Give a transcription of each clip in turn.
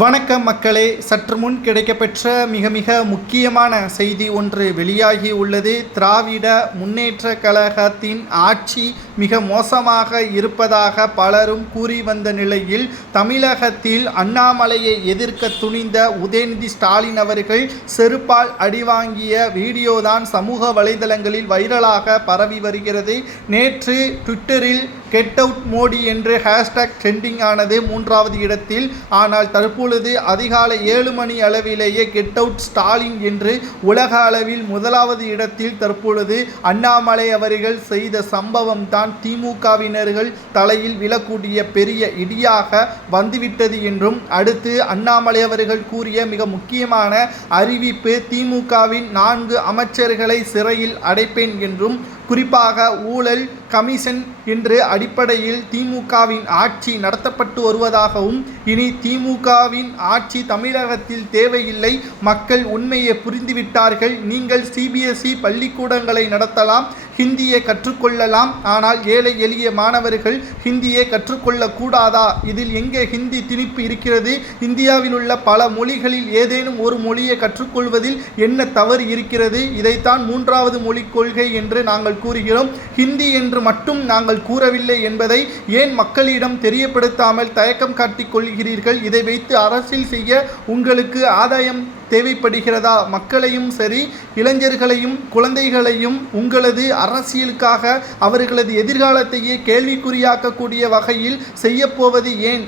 வணக்கம் மக்களே, சற்று முன் கிடைக்கப்பெற்ற மிக முக்கியமான செய்தி ஒன்று வெளியாகி உள்ளது. திராவிட முன்னேற்ற கழகத்தின் ஆட்சி மிக மோசமாக இருப்பதாக பலரும் கூறி வந்த நிலையில் தமிழகத்தில் அண்ணாமலையை எதிர்க்க துணிந்த உதயநிதி ஸ்டாலின் அவர்கள் செருப்பால் அடிவாங்கிய வீடியோதான் சமூக வலைதளங்களில் வைரலாக பரவி வருகிறது. நேற்று ட்விட்டரில் கெட் அவுட் மோடி என்று ஹேஷ்டாக் ட்ரெண்டிங் ஆனது 3வது இடத்தில். ஆனால் தற்பொழுது அதிகாலை 7 மணி அளவிலேயே கெட் அவுட் ஸ்டாலின் என்று உலக அளவில் 1வது இடத்தில் தற்பொழுது அண்ணாமலை அவர்கள் செய்த சம்பவம் தான் திமுகவினர்கள் தலையில் விழக்கூடிய பெரிய இடியாக வந்துவிட்டது என்றும், அடுத்து அண்ணாமலை அவர்கள் கூறிய மிக முக்கியமான அறிவிப்பு, திமுகவின் 4 அமைச்சர்களை சிறையில் அடைப்பேன் என்றும், குறிப்பாக ஊழல் கமிஷன் என்ற அடிப்படையில் திமுகவின் ஆட்சி நடத்தப்பட்டு வருவதாகவும், இனி திமுகவின் ஆட்சி தமிழகத்தில் தேவையில்லை, மக்கள் உண்மையை புரிந்துவிட்டார்கள், நீங்கள் சிபிஎஸ்இ பள்ளிக்கூடங்களை நடத்தலாம், ஹிந்தியை கற்றுக்கொள்ளலாம், ஆனால் ஏழை எளிய மாணவர்கள் ஹிந்தியை கற்றுக்கொள்ளக்கூடாதா? இதில் எங்கே ஹிந்தி திணிப்பு இருக்கிறது? இந்தியாவில் உள்ள பல மொழிகளில் ஏதேனும் ஒரு மொழியை கற்றுக்கொள்வதில் என்ன தவறு இருக்கிறது? இதைத்தான் 3வது மொழிக் கொள்கை என்று நாங்கள் கூறுகிறோம். ஹிந்தி என்று மட்டும் நாங்கள் கூறவில்லை என்பதை ஏன் மக்களிடம் தெரியப்படுத்தாமல் தயக்கம் காட்டிக் கொள்கிறீர்கள்? இதை வைத்து அரசியல் செய்ய உங்களுக்கு ஆதாயம் தேவைப்படுகிறதா? மக்களையும் சரி, இளைஞர்களையும் குழந்தைகளையும் உங்களது அரசியலுக்காக அவர்களது எதிர்காலத்தையே கேள்விக்குறியாக்கக்கூடிய வகையில் செய்யப்போவது ஏன்?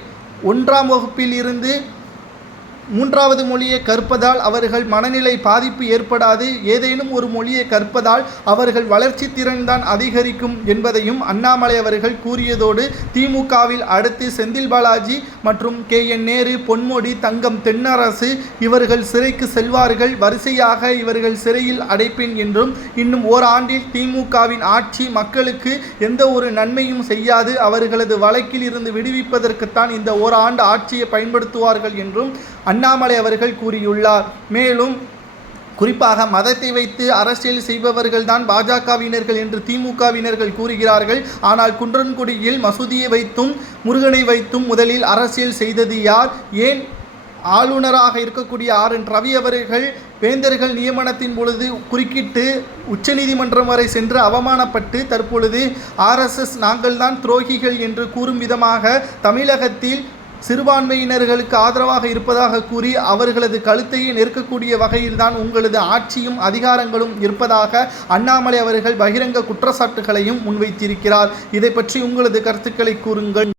1ஆம் வகுப்பில் இருந்து 3வது மொழியை கற்பதால் அவர்கள் மனநிலை பாதிப்பு ஏற்படாது, ஏதேனும் ஒரு மொழியை கற்பதால் அவர்கள் வளர்ச்சி திறன்தான் அதிகரிக்கும் என்பதையும் அண்ணாமலை அவர்கள் கூறியதோடு, திமுகவில் அடுத்து செந்தில் பாலாஜி மற்றும் KN நேரு, பொன்முடி, தங்கம் தென்னரசு இவர்கள் சிறைக்கு செல்வார்கள், வரிசையாக இவர்கள் சிறையில் அடைப்பேன் என்றும், இன்னும் ஓராண்டில் திமுகவின் ஆட்சி மக்களுக்கு எந்த ஒரு நன்மையும் செய்யாது, அவர்களது வழக்கில் இருந்து விடுவிப்பதற்குத்தான் இந்த ஓராண்டு ஆட்சியை பயன்படுத்துவார்கள் என்றும் அண்ணாமலை அவர்கள் கூறியுள்ளார். மேலும் குறிப்பாக மதத்தை வைத்து அரசியல் செய்பவர்கள்தான் பாஜகவினர்கள் என்று திமுகவினர்கள் கூறுகிறார்கள். ஆனால் குன்றன்குடியில் மசூதியை வைத்தும் முருகனை வைத்தும் முதலில் அரசியல் செய்தது யார்? ஏன் ஆளுநராக இருக்கக்கூடிய RN ரவி அவர்கள் வேந்தர்கள் நியமனத்தின் பொழுது குறுக்கிட்டு உச்சநீதிமன்றம் வரை சென்று அவமானப்பட்டு தற்பொழுது RSS நாங்கள்தான் துரோகிகள் என்று கூறும் விதமாக தமிழகத்தில் சிறுபான்மையினர்களுக்கு ஆதரவாக இருப்பதாக கூறி அவர்களது கழுத்தையே நெருக்கக்கூடிய வகையில்தான் உங்களது ஆட்சியும் அதிகாரங்களும் இருப்பதாக அண்ணாமலை அவர்கள் பகிரங்க குற்றச்சாட்டுகளையும் முன்வைத்திருக்கிறார். இதை பற்றி உங்களது கருத்துக்களை கூறுங்கள்.